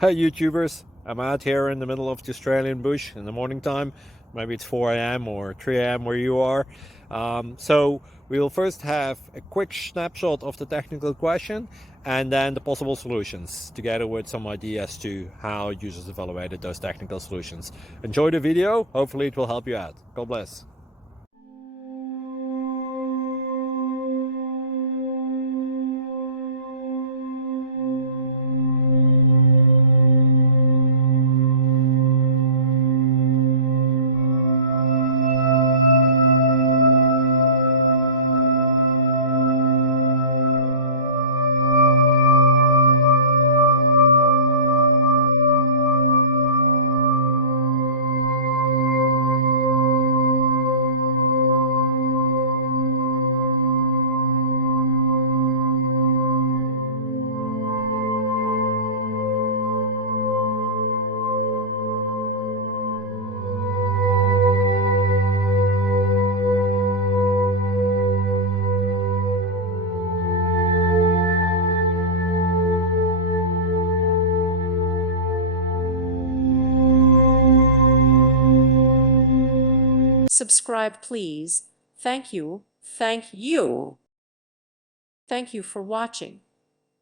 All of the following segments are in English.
Hey YouTubers, I'm out here in the middle of the Australian bush in the morning time. Maybe it's 4 a.m. or 3 a.m. where you are. So we'll first have a quick snapshot of the technical question and then the possible solutions, together with some ideas to how users evaluated those technical solutions. Enjoy the video, hopefully it will help you out. God bless. Subscribe, please. Thank you. Thank you. Thank you for watching.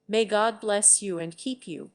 May God bless you and keep you.